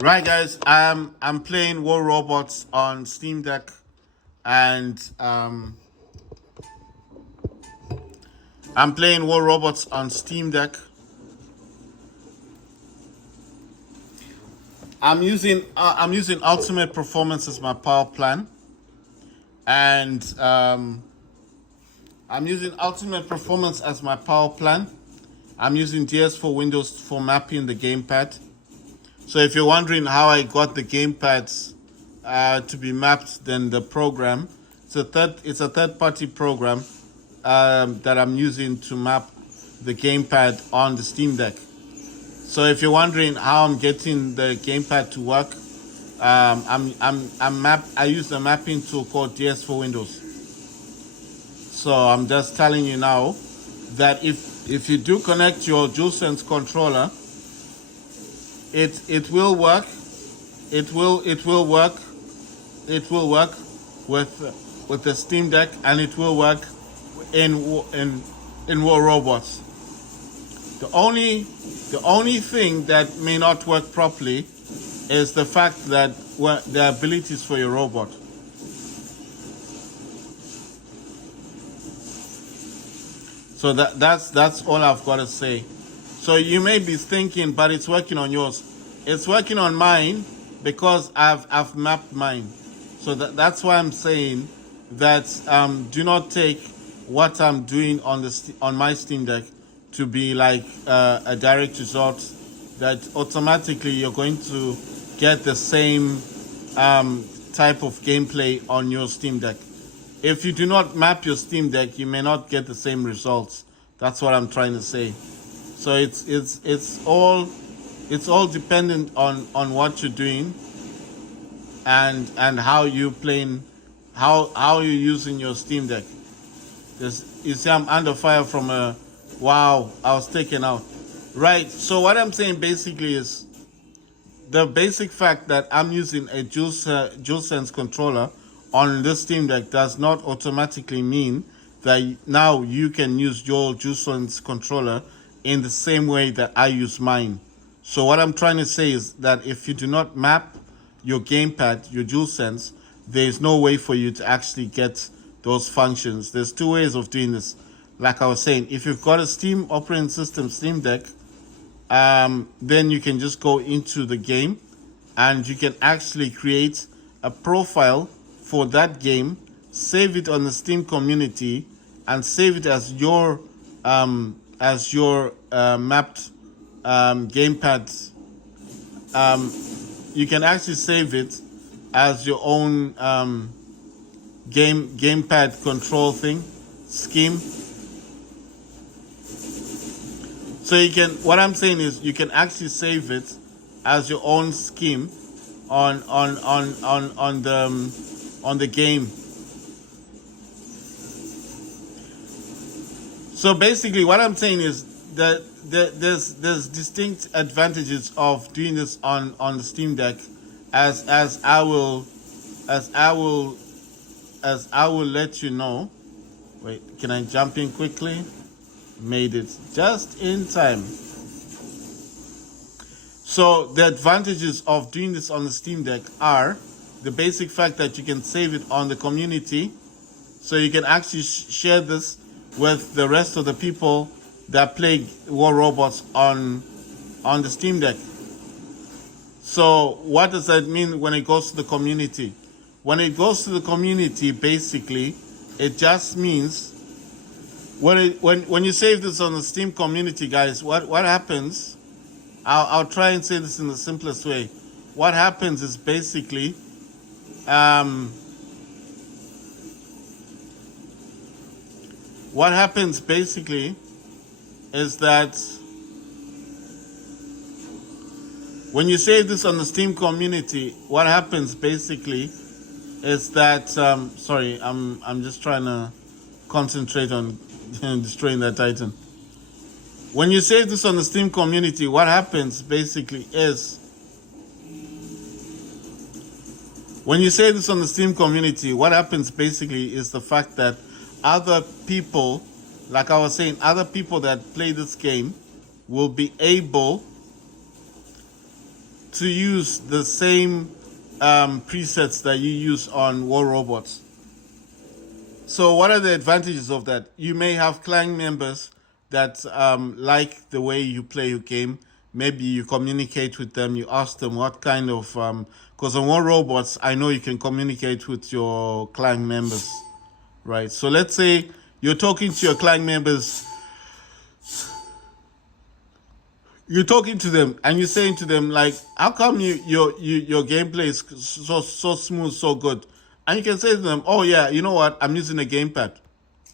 Right, guys. I'm playing War Robots on Steam Deck, and I'm playing War Robots on Steam Deck. I'm using Ultimate Performance as my power plan, and I'm using Ultimate Performance as my power plan. I'm using DS for Windows for mapping the gamepad. So if you're wondering how I got the gamepads to be mapped, then the program it's a third party program that I'm using to map the gamepad on the Steam Deck. So if you're wondering how I'm getting the gamepad to work, I use the mapping tool called DS for Windows. So I'm just telling you now that if you do connect your DualSense controller, it will work. It will work. It will work with the Steam Deck, and it will work in War Robots. The only thing that may not work properly is the fact that the abilities for your robot. So that's all I've got to say. So you may be thinking, but it's working on yours. It's working on mine because I've mapped mine. So that's why I'm saying that do not take what I'm doing on my Steam Deck to be like a direct result that automatically you're going to get the same type of gameplay on your Steam Deck. If you do not map your Steam Deck, you may not get the same results. That's what I'm trying to say. So it's all dependent on what you're doing and how you playing, how you're using your Steam Deck. You see, I'm under fire from a wow. I was taken out. Right. So what I'm saying basically is the basic fact that I'm using a DualSense controller on this Steam Deck does not automatically mean that now you can use your DualSense controller in the same way that I use mine. So what I'm trying to say is that if you do not map your gamepad, your DualSense, there is no way for you to actually get those functions. There's two ways of doing this. Like I was saying, if you've got a Steam operating system Steam Deck, then you can just go into the game and you can actually create a profile for that game, save it on the Steam community, and save it as your mapped gamepad. You can actually save it as your own gamepad control thing scheme. So you can. What I'm saying is, you can actually save it as your own scheme on the game. So basically, what I'm saying is that there's distinct advantages of doing this on the Steam Deck, as I will let you know. Wait, can I jump in quickly? Made it just in time. So the advantages of doing this on the Steam Deck are the basic fact that you can save it on the community, so you can actually share this with the rest of the people that play War Robots on the Steam Deck. So what does that mean when it goes to the community? When it goes to the community, basically, it just means when you save this on the Steam community, guys, what happens? I'll try and say this in the simplest way. What happens is basically, is that when you save this on the Steam community, what happens basically is that sorry, I'm just trying to concentrate on destroying that Titan. When you save this on the Steam community, what happens basically is, when you save this on the Steam community, what happens basically is the fact that other people, like I was saying, other people that play this game will be able to use the same presets that you use on War Robots. So what are the advantages of that? You may have client members that like the way you play your game. Maybe you communicate with them. You ask them what kind of because on War Robots, I know you can communicate with your client members, right? So let's say you're talking to your client members, you're talking to them, and you're saying to them like, "How come your gameplay is so smooth, so good?" And you can say to them, "Oh yeah, you know what? I'm using a gamepad."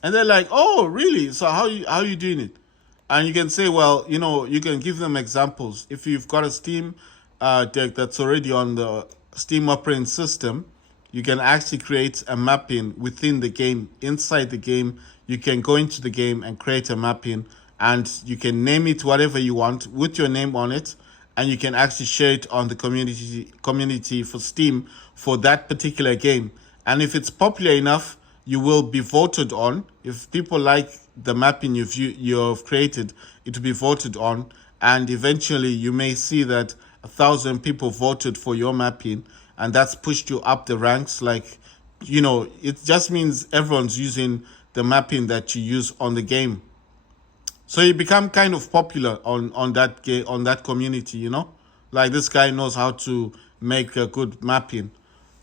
And they're like, "Oh, really? So how you doing it?" And you can say, well, you can give them examples. If you've got a Steam deck that's already on the Steam operating system, you can actually create a mapping within the game. Inside the game, you can go into the game and create a mapping, and you can name it whatever you want with your name on it, and you can actually share it on the community for Steam for that particular game. And if it's popular enough, you will be voted on. If people like the mapping you've created, it will be voted on, and eventually you may see that 1,000 people voted for your mapping, and that's pushed you up the ranks. Like, it just means everyone's using the mapping that you use on the game. So you become kind of popular on that community. Like, this guy knows how to make a good mapping.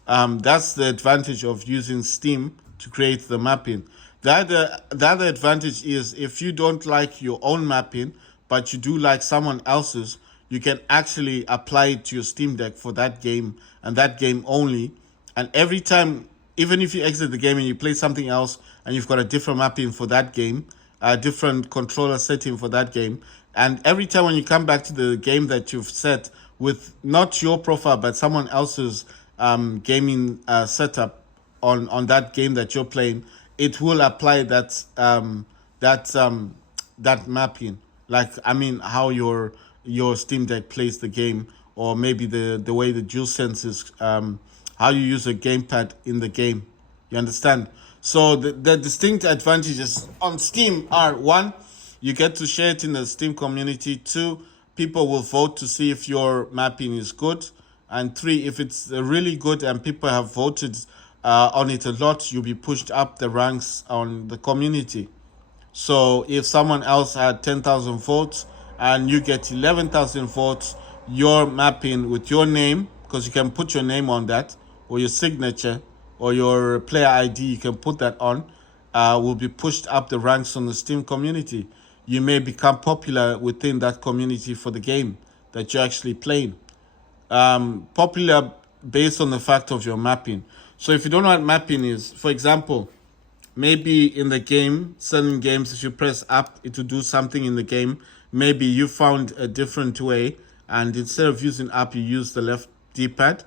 That's the advantage of using Steam to create the mapping. The other advantage is if you don't like your own mapping, but you do like someone else's, you can actually apply it to your Steam Deck for that game and that game only. And every time, even if you exit the game and you play something else and you've got a different mapping for that game, a different controller setting for that game, and every time when you come back to the game that you've set with not your profile but someone else's gaming setup on that game that you're playing, it will apply that mapping. Like, I mean, how your Steam Deck plays the game, or maybe the way the DualSense is, how you use a gamepad in the game. You understand? So the distinct advantages on Steam are: one, you get to share it in the Steam community; two, people will vote to see if your mapping is good; and three, if it's really good and people have voted on it a lot, you'll be pushed up the ranks on the community. So if someone else had 10,000 votes and you get 11,000 votes, your mapping with your name, because you can put your name on that, or your signature, or your player ID, you can put that on, will be pushed up the ranks on the Steam community. You may become popular within that community for the game that you're actually playing. Popular based on the fact of your mapping. So if you don't know what mapping is, for example, maybe in the game, certain games, if you press up, it will do something in the game. Maybe you found a different way, and instead of using up, you use the left D-pad.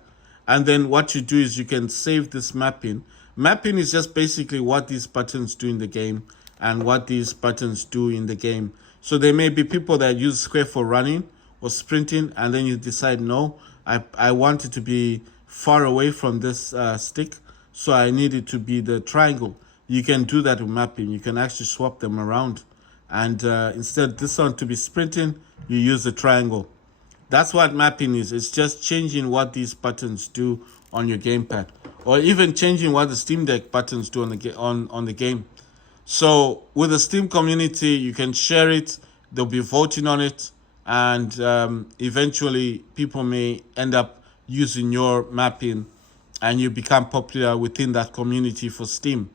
And then what you do is you can save this mapping. Mapping is just basically what these buttons do in the game and what these buttons do in the game. So there may be people that use square for running or sprinting, and then you decide, no, I want it to be far away from this stick, so I need it to be the triangle. You can do that with mapping. You can actually swap them around, and instead this one to be sprinting, you use the triangle. That's what mapping is. It's just changing what these buttons do on your gamepad, or even changing what the Steam Deck buttons do on the game. So with the Steam community, you can share it. They'll be voting on it, and eventually people may end up using your mapping, and you become popular within that community for Steam.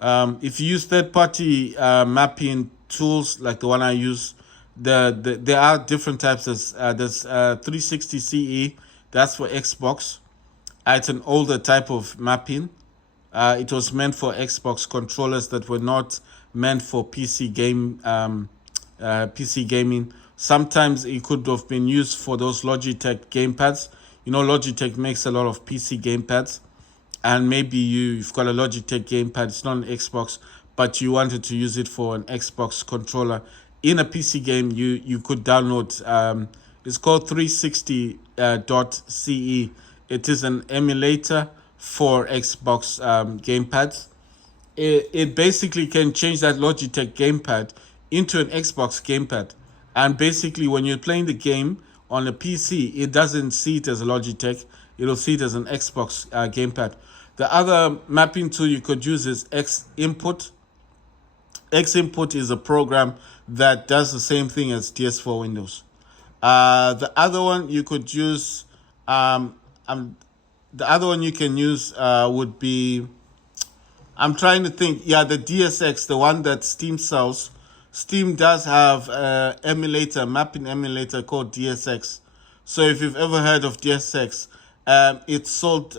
If you use third-party mapping tools like the one I use, there are different types. There's 360 CE, that's for Xbox. It's an older type of mapping. It was meant for Xbox controllers that were not meant for PC gaming. Sometimes it could have been used for those Logitech gamepads. Logitech makes a lot of PC gamepads, and maybe you've got a Logitech gamepad. It's not an Xbox, but you wanted to use it for an Xbox controller. In a PC game, you could download. It's called 360.ce. It is an emulator for Xbox gamepads. It basically can change that Logitech gamepad into an Xbox gamepad. And basically, when you're playing the game on a PC, it doesn't see it as a Logitech. It'll see it as an Xbox gamepad. The other mapping tool you could use is Xinput. Xinput is a program that does the same thing as DS4 Windows. The other one you could use, the other one you can use would be, I'm trying to think. Yeah, the DSX, the one that Steam sells. Steam does have a mapping emulator called DSX. So if you've ever heard of DSX, it's sold,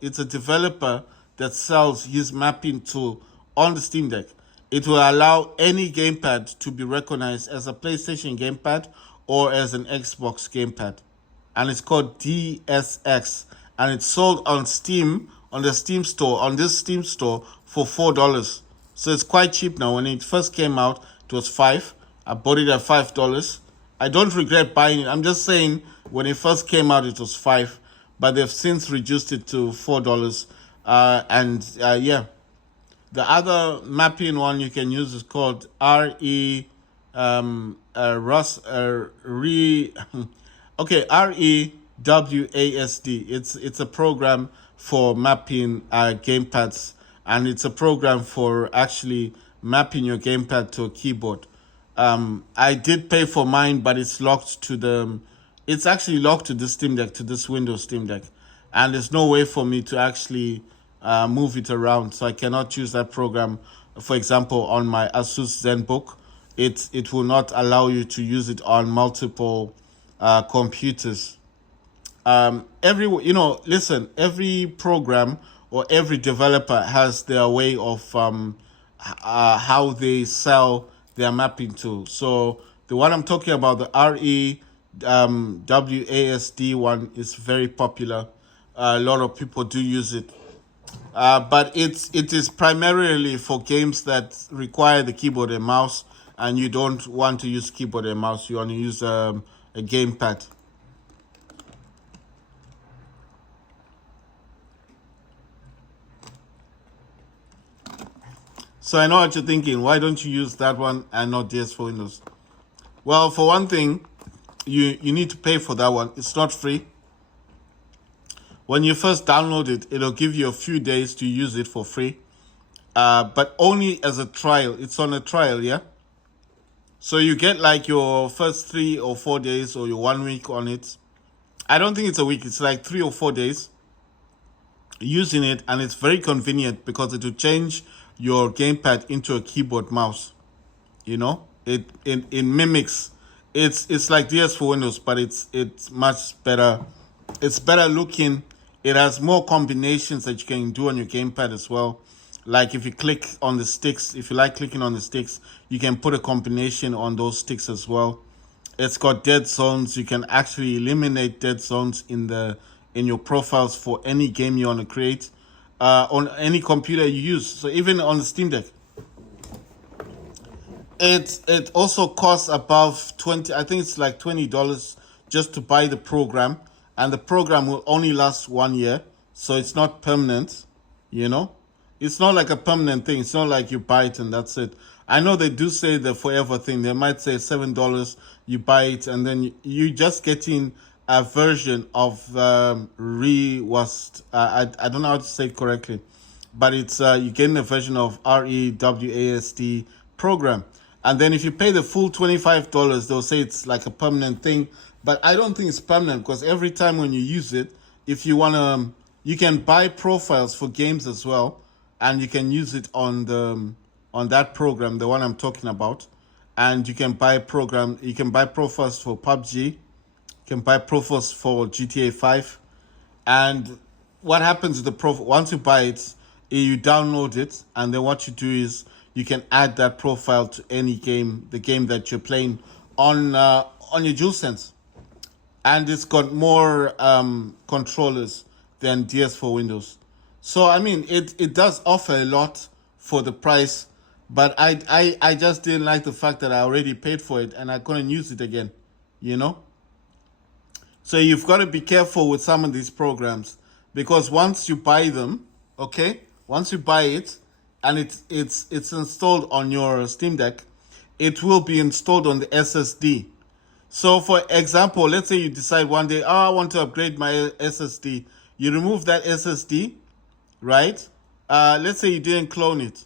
it's a developer that sells his mapping tool on the Steam Deck. It will allow any gamepad to be recognized as a PlayStation gamepad or as an Xbox gamepad. And it's called DSX. And it's sold on Steam, on the Steam store, on this Steam store for $4. So it's quite cheap now. When it first came out, it was $5. I bought it at $5. I don't regret buying it. I'm just saying when it first came out, it was $5, but they've since reduced it to $4. Yeah, the other mapping one you can use is called RE REWASD. It's a program for mapping gamepads, and it's a program for actually mapping your gamepad to a keyboard. I did pay for mine, but it's locked to the. It's actually locked to the Steam Deck, to this Windows Steam Deck, and there's no way for me to actually move it around. So I cannot use that program. For example, on my Asus ZenBook, it will not allow you to use it on multiple computers. Every program or every developer has their way of how they sell their mapping tool. So the one I'm talking about, the WASD one, is very popular. A lot of people do use it. But it is primarily for games that require the keyboard and mouse, and you don't want to use keyboard and mouse. You want to use a gamepad. So I know what you're thinking. Why don't you use that one and not DS4 Windows? Well, for one thing, you need to pay for that one. It's not free. When you first download it, it'll give you a few days to use it for free, but only as a trial. It's on a trial, yeah? So you get like your first 3 or 4 days or your 1 week on it. I don't think it's a week. It's like 3 or 4 days using it, and it's very convenient because it will change your gamepad into a keyboard mouse. You know, it mimics. It's like DS4 Windows, but it's much better. It's better looking. It has more combinations that you can do on your gamepad as well. Like if you click on the sticks, if you like clicking on the sticks, you can put a combination on those sticks as well. It's got dead zones. You can actually eliminate dead zones in your profiles for any game you want to create on any computer you use. So even on the Steam Deck. It also costs above 20. I think it's like $20 just to buy the program, and the program will only last 1 year, so it's not permanent. You know, it's not like a permanent thing. It's not like you buy it and that's it. I know they do say the forever thing. They might say $7, you buy it, and then you just getting a version of REWASD. I don't know how to say it correctly, but it's you're getting a version of REWASD program. And then if you pay the full $25, they'll say it's like a permanent thing. But I don't think it's permanent, because every time when you use it, if you want to, you can buy profiles for games as well, and you can use it on that program, the one I'm talking about. And you can buy profiles for PUBG, you can buy profiles for GTA 5. And what happens with the profile, once you buy it, you download it, and then what you do is you can add that profile to any game, the game that you're playing on your DualSense. And it's got more controllers than DS4 Windows. So I mean, it does offer a lot for the price, but I just didn't like the fact that I already paid for it and I couldn't use it again, you know? So you've got to be careful with some of these programs, because once you buy them, okay, once you buy it and it's installed on your Steam Deck, it will be installed on the SSD. So, for example, let's say you decide one day, oh, I want to upgrade my SSD. You remove that SSD, right? Let's say you didn't clone it.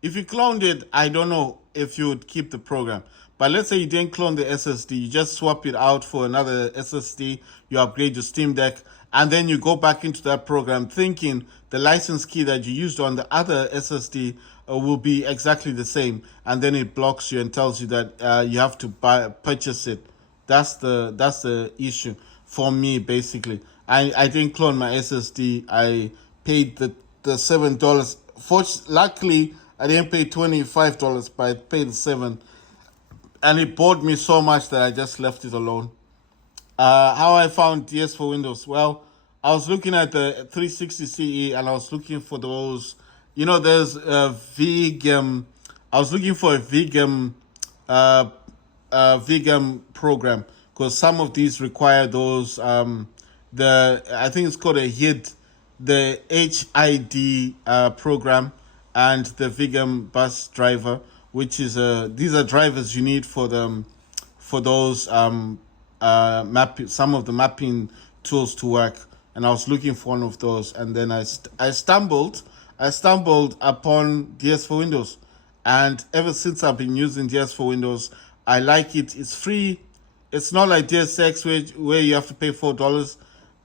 If you cloned it, I don't know if you would keep the program. But let's say you didn't clone the SSD, you just swap it out for another SSD, you upgrade your Steam Deck, and then you go back into that program thinking the license key that you used on the other SSD will be exactly the same, and then it blocks you and tells you that you have to purchase it. That's the issue for me basically. I didn't clone my SSD. I paid the $7. Luckily, I didn't pay $25, but I paid the $7, and it bored me so much that I just left it alone. How I found DS for Windows? Well, I was looking at the 360 CE, and I was looking for those. There's a VGAM. I was looking for a VGAM, VGAM program, because some of these require those. I think it's called a HID, the HID program, and the VGAM bus driver, which is these are drivers you need for them, for those mapping, some of the mapping tools to work. And I was looking for one of those, and then I stumbled upon DS for Windows, and ever since I've been using DS for Windows, I like it. It's free. It's not like DSX where you have to pay $4.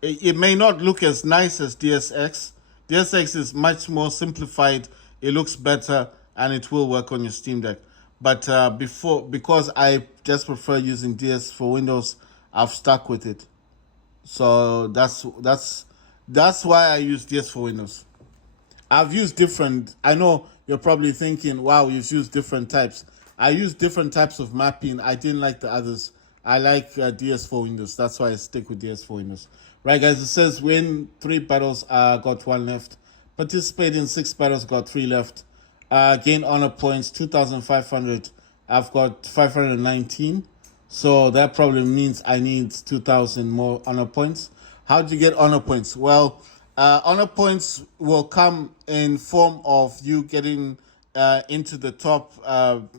It may not look as nice as DSX. DSX is much more simplified. It looks better, and it will work on your Steam Deck. But because I just prefer using DS for Windows, I've stuck with it. So that's why I use DS for Windows. I've used different. I know you're probably thinking, "Wow, you've used different types." I use different types of mapping. I didn't like the others. I like DS4 Windows. That's why I stick with DS4 Windows. Right, guys? It says win 3 battles, got 1 left. Participate in 6 battles, got 3 left. Gain honor points, 2,500. I've got 519. So that probably means I need 2,000 more honor points. How do you get honor points? Well, honor points will come in form of you getting into the top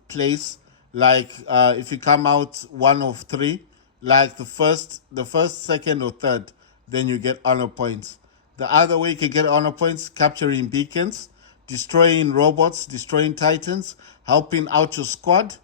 place. Like if you come out 1 of 3, like the first, second, or third, then you get honor points. The other way you can get honor points: capturing beacons, destroying robots, destroying titans, helping out your squad.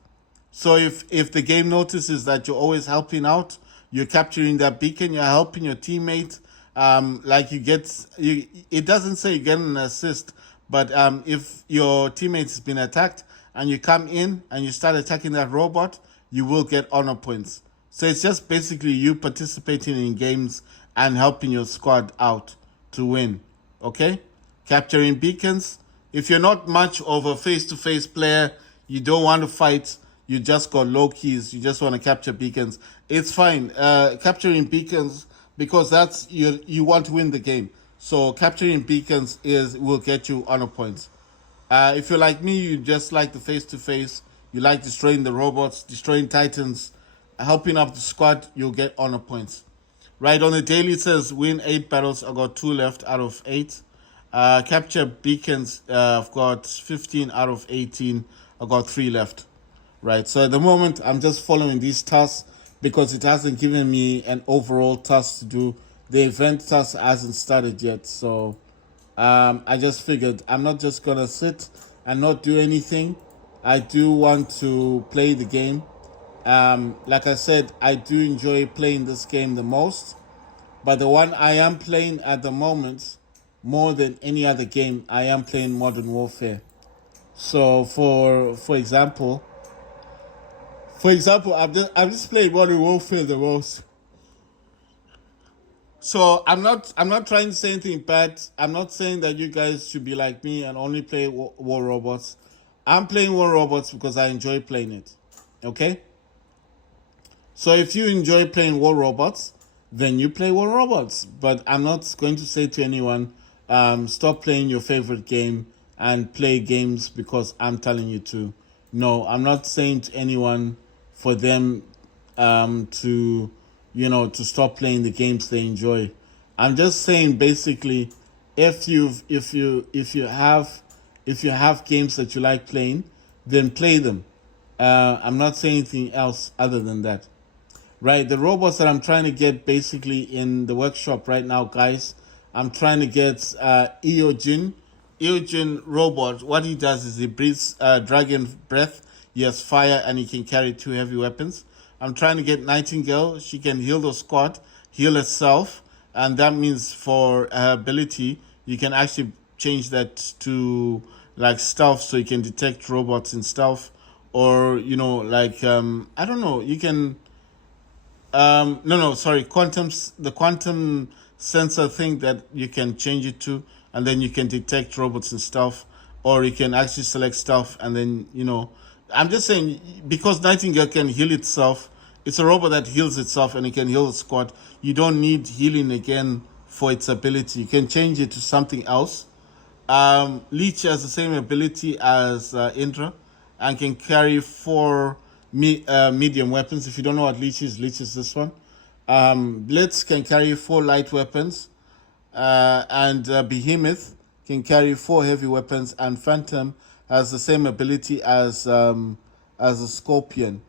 So if the game notices that you're always helping out, you're capturing that beacon, you're helping your teammate. Like it doesn't say you get an assist, but if your teammate has been attacked and you come in and you start attacking that robot, you will get honor points. So it's just basically you participating in games and helping your squad out to win. Okay? Capturing beacons. If you're not much of a face-to-face player, you don't want to fight, you just got low keys, you just want to capture beacons, it's fine. Capturing beacons, because that's you want to win the game. So capturing beacons will get you honor points. If you're like me, you just like the face-to-face, you like destroying the robots, destroying titans, helping up the squad, you'll get honor points. Right, on the daily it says win 8 battles, I got 2 left out of 8. Capture beacons, I've got 15 out of 18, I got 3 left. Right, so at the moment I'm just following these tasks because it hasn't given me an overall task to do. The event task hasn't started yet, so I just figured I'm not just gonna sit and not do anything. I do want to play the game. Like I said, I do enjoy playing this game the most, but the one I am playing at the moment, more than any other game, I am playing Modern Warfare. So for example, I'm just playing Modern Warfare the most. So I'm not trying to say anything bad. I'm not saying that you guys should be like me and only play War Robots. I'm playing War Robots because I enjoy playing it. Okay? So if you enjoy playing War Robots, then you play War Robots. But I'm not going to say to anyone, stop playing your favorite game and play games because I'm telling you to. No, I'm not saying to anyone for them to stop playing the games they enjoy. I'm just saying basically, if you have games that you like playing, then play them. I'm not saying anything else other than that. right? The robots that I'm trying to get basically in the workshop right now, guys, I'm trying to get Eojin. Eojin robot, what he does is he breathes dragon breath. He has fire and he can carry 2 heavy weapons. I'm trying to get Nightingale. She can heal the squad, heal herself, and that means for her ability, you can actually change that to like stealth, so you can detect robots in stealth, or like I don't know, you can no, sorry, the quantum sensor thing that you can change it to, and then you can detect robots and stuff, or you can actually select stuff, and then I'm just saying because Nightingale can heal itself. It's a robot that heals itself, and it can heal the squad. You don't need healing again for its ability. You can change it to something else. Leech has the same ability as Indra and can carry 4 medium weapons. If you don't know what Leech is this one. Blitz can carry 4 light weapons, and Behemoth can carry 4 heavy weapons, and Phantom has the same ability as a Scorpion.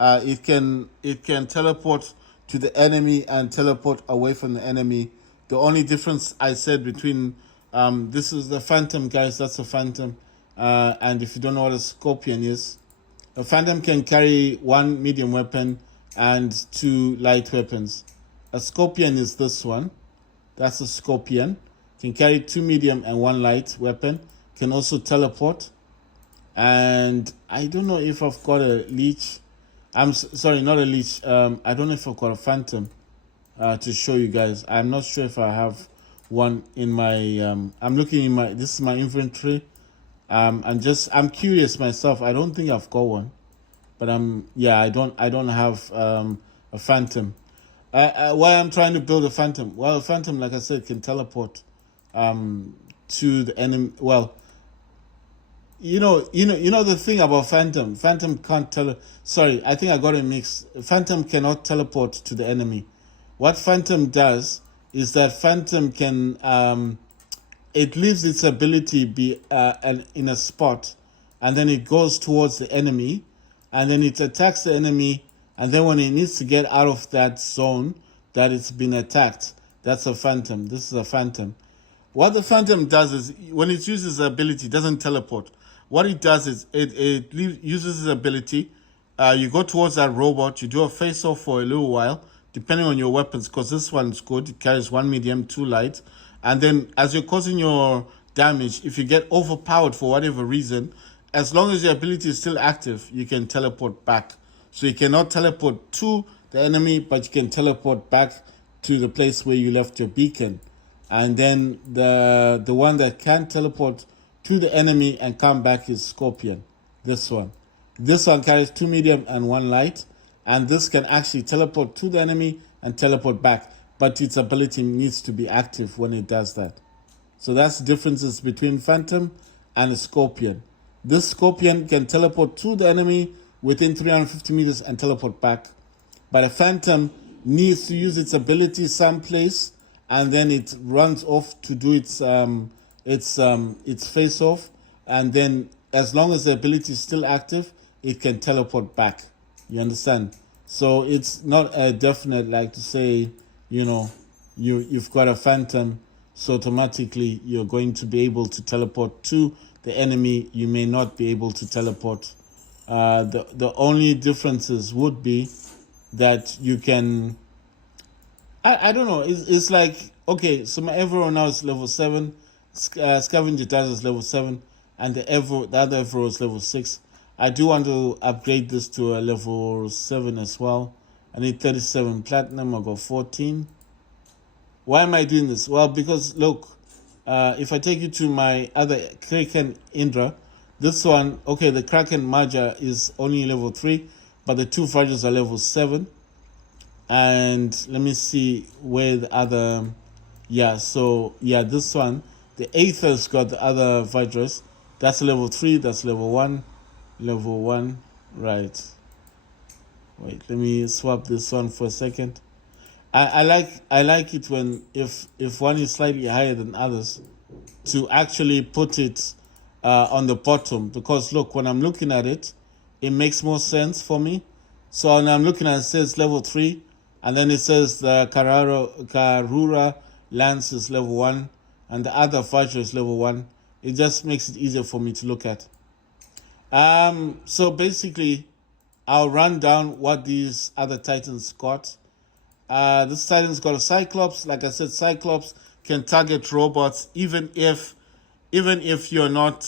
It can teleport to the enemy and teleport away from the enemy. The only difference I said between this is the Phantom, guys. That's a Phantom. And if you don't know what a Scorpion is, a Phantom can carry 1 medium weapon and 2 light weapons. A Scorpion is this one. That's a Scorpion. Can carry 2 medium and 1 light weapon. Can also teleport. And I don't know if I've got a Leech. Sorry, not a Leech. I don't know if I've got a Phantom to show you guys. I'm not sure if I have one in my. I'm looking in my. This is my inventory. I'm curious myself. I don't think I've got one, but I don't have a Phantom. Why I'm trying to build a Phantom? Well, a Phantom, like I said, can teleport to the enemy. Well, you know the thing about Phantom. Phantom can't Sorry, I think I got it mixed. Phantom cannot teleport to the enemy. What Phantom does is that Phantom can it leaves its ability be in a spot, and then it goes towards the enemy, and then it attacks the enemy, and then when it needs to get out of that zone that it's been attacked, that's a Phantom. This is a Phantom. What the Phantom does is when it uses the ability, it doesn't teleport. What it does is it uses its ability. You go towards that robot, you do a face off for a little while, depending on your weapons, because this one's good. It carries 1 medium, 2 light. And then as you're causing your damage, if you get overpowered for whatever reason, as long as your ability is still active, you can teleport back. So you cannot teleport to the enemy, but you can teleport back to the place where you left your beacon. And then the one that can teleport to the enemy and come back is Scorpion. This one. This one carries 2 medium and 1 light. And this can actually teleport to the enemy and teleport back. But its ability needs to be active when it does that. So that's the differences between Phantom and a Scorpion. This Scorpion can teleport to the enemy within 350 meters and teleport back. But a Phantom needs to use its ability someplace, and then it runs off to do its face off, and then as long as the ability is still active, it can teleport back. You understand? So it's not a definite, like to say, you've got a Phantom, so automatically you're going to be able to teleport to the enemy. You may not be able to teleport. The only differences would be that you can. I don't know. It's like, okay, so my Evero now is level 7. Scavenger Data is level 7, and the other Evero is level 6. I do want to upgrade this to a level 7 as well. I need 37 platinum. I got 14. Why am I doing this? Well, because look, if I take you to my other Kraken Indra, this one, okay, the Kraken Maja is only level 3, but the 2 Fraggles are level 7. And let me see where the other, this one, the Aether's got the other Vidrus. That's level 3, that's level 1, right. Wait, let me swap this one for a second. I like it when if one is slightly higher than others, to actually put it on the bottom, because look, when I'm looking at it, it makes more sense for me. So and I'm looking at it says level 3, and then it says the Karura Lance is level 1, and the other Vajra is level 1. It just makes it easier for me to look at. So basically, I'll run down what these other Titans got. This Titan's got a Cyclops. Like I said, Cyclops can target robots even if you're not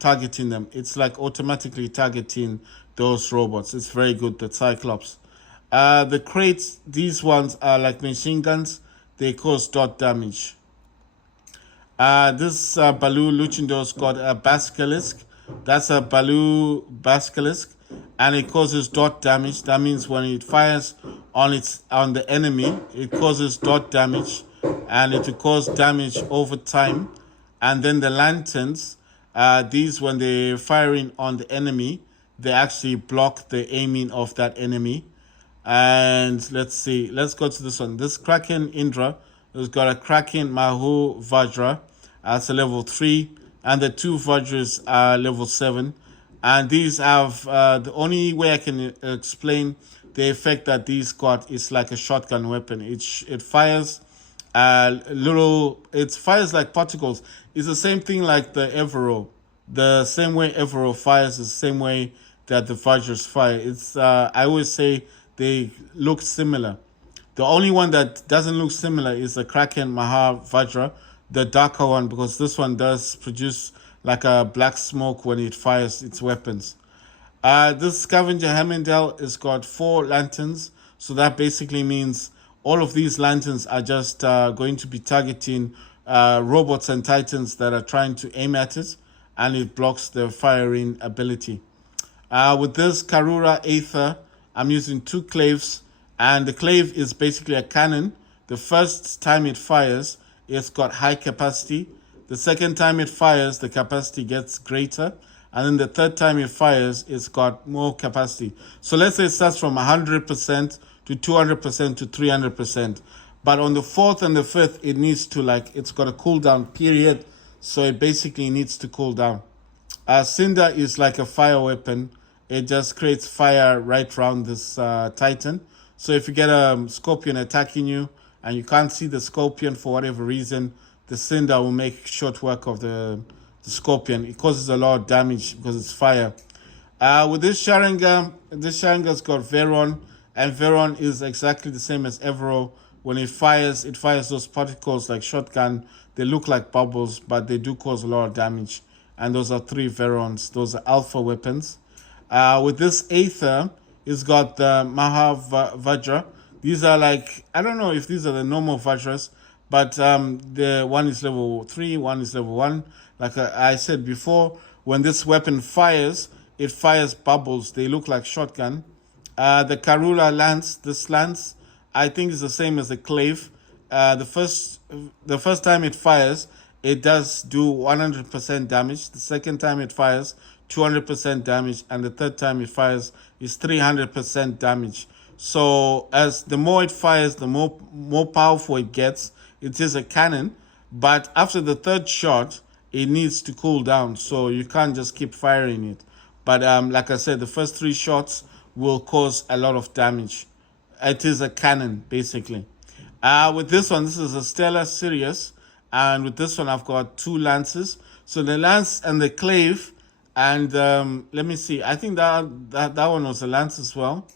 targeting them. It's like automatically targeting those robots. It's very good, the Cyclops. The crates, these ones are like machine guns. They cause dot damage. This Baloo Luchindor's got a Basilisk. That's a Baloo Basilisk, and it causes dot damage. That means when it fires on the enemy, it causes dot damage, and it will cause damage over time. And then the lanterns, these when they're firing on the enemy, they actually block the aiming of that enemy. And let's see, let's go to this one. This Kraken Indra has got a Kraken Mahu Vajra. That's a level 3. And the two Vajras are level 7. And these have, the only way I can explain the effect that these got is like a shotgun weapon. It fires it fires like particles. It's the same thing like the Evero. The same way Evero fires is the same way that the Vajras fire. It's I always say they look similar. The only one that doesn't look similar is the Kraken Maha Vajra, the darker one, because this one does produce like a black smoke when it fires its weapons. This Scavenger Hemmendale has got 4 lanterns, so that basically means all of these lanterns are just going to be targeting robots and titans that are trying to aim at it, and it blocks the firing ability. With this Karura Aether, I'm using 2 claves, and the clave is basically a cannon. The first time it fires, it's got high capacity. The second time it fires, the capacity gets greater. And then the third time it fires, it's got more capacity. So let's say it starts from 100% to 200% to 300%. But on the 4th and the 5th, it needs to it's got a cooldown period. So it basically needs to cool down. Cinder is like a fire weapon. It just creates fire right around this Titan. So if you get a Scorpion attacking you and you can't see the Scorpion for whatever reason, the Cinder will make short work of the Scorpion. It causes a lot of damage because it's fire. With this Sharingan's got Veron, and Veron is exactly the same as Evero. When it fires those particles like shotgun. They look like bubbles, but they do cause a lot of damage. And those are 3 Verons. Those are alpha weapons. With this Aether, it's got the Mahavajra. These are like, I don't know if these are the normal Vajras, but the one is level 3, one is level 1. Like I said before, when this weapon fires, it fires bubbles. They look like shotgun. The Karula Lance, this lance, I think is the same as the clave. The first time it fires, it does do 100% damage. The second time it fires, 200% damage, and the third time it fires is 300% damage. So as the more it fires, the more powerful it gets. It is a cannon, but after the 3rd shot, it needs to cool down. So you can't just keep firing it. But like I said, the first 3 shots will cause a lot of damage. It is a cannon, basically. With this one, this is a Stellar Sirius. And with this one, I've got 2 lances. So the lance and the clave. And let me see. I think that one was a lance as well.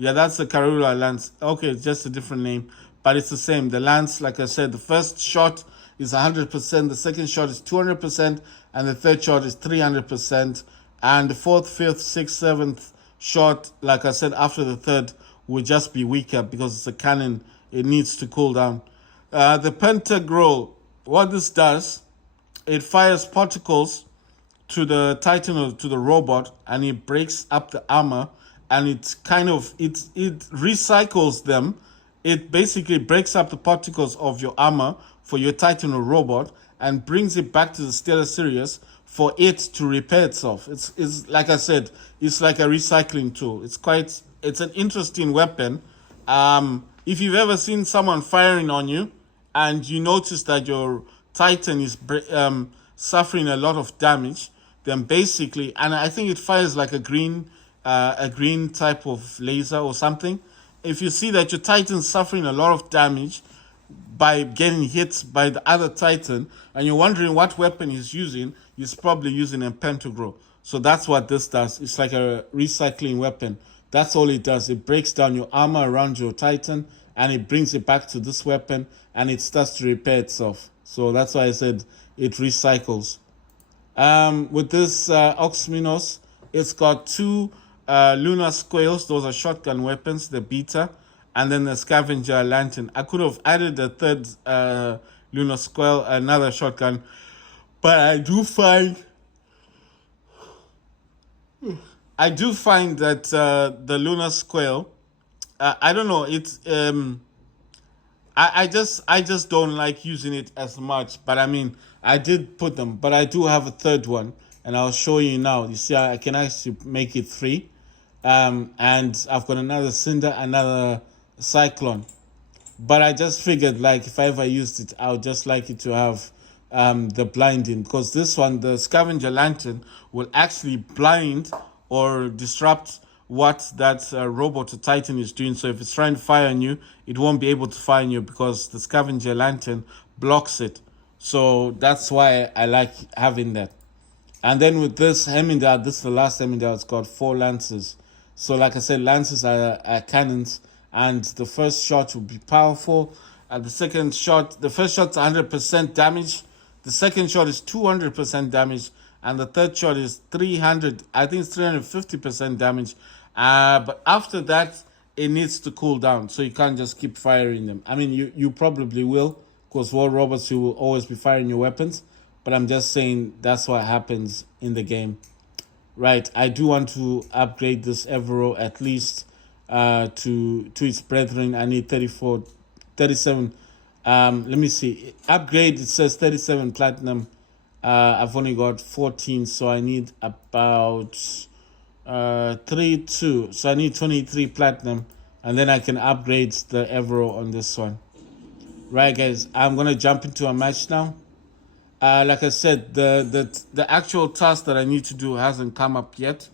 Yeah, that's the Karula lance. Okay, it's just a different name. But it's the same. The lance, like I said, the first shot is 100%. The second shot is 200%. And the third shot is 300%. And the 4th, 5th, 6th, 7th shot, like I said, after the 3rd, will just be weaker because it's a cannon. It needs to cool down. The Pentagrol, what this does, it fires particles to the Titan or to the robot, and it breaks up the armor, and it recycles them. It basically breaks up the particles of your armor for your Titan or robot and brings it back to the Stellar Sirius for it to repair itself. It's like I said, it's like a recycling tool. It's an interesting weapon. If you've ever seen someone firing on you and you notice that your Titan is suffering a lot of damage, then basically, and I think it fires like a green a green type of laser or something. If you see that your Titan's suffering a lot of damage by getting hit by the other Titan, and you're wondering what weapon he's using, he's probably using a Pentagrow. So that's what this does. It's like a recycling weapon. That's all it does. It breaks down your armor around your Titan and it brings it back to this weapon and it starts to repair itself. So that's why I said it recycles. With this Oxminos, it's got two Lunar Squales. Those are shotgun weapons, the Beta, and then the Scavenger Lantern. I could have added a third Lunar Squale, another shotgun, but I do find that the Lunar Squale, I don't know, it's I just don't like using it as much. But I mean, I did put them, but I do have a third one, and I'll show you now. You see, I can actually make it three, and I've got another Cinder, another Cyclone. But I just figured, like, if I ever used it, I would just like it to have the blinding, because this one, the Scavenger Lantern, will actually blind or disrupt what that robot or Titan is doing. So if it's trying to fire on you, it won't be able to fire on you because the Scavenger Lantern blocks it. So that's why I like having that. And then with this Hemindar, this is the last Hemindar, it's got 4 lances. So like I said, lances are cannons, and the first shot will be powerful. And the first shot's 100% damage. The second shot is 200% damage. And the third shot is 350% damage. But after that, it needs to cool down. So you can't just keep firing them. I mean, you probably will, because war robots, you will always be firing your weapons. But I'm just saying that's what happens in the game. Right, I do want to upgrade this Evero at least to its brethren. I need 37. Let me see. Upgrade, it says 37 platinum. I've only got 14, so I need about 2. So I need 23 platinum, and then I can upgrade the Evero on this one. Right, guys, I'm gonna jump into a match now. Like I said, the actual task that I need to do hasn't come up yet.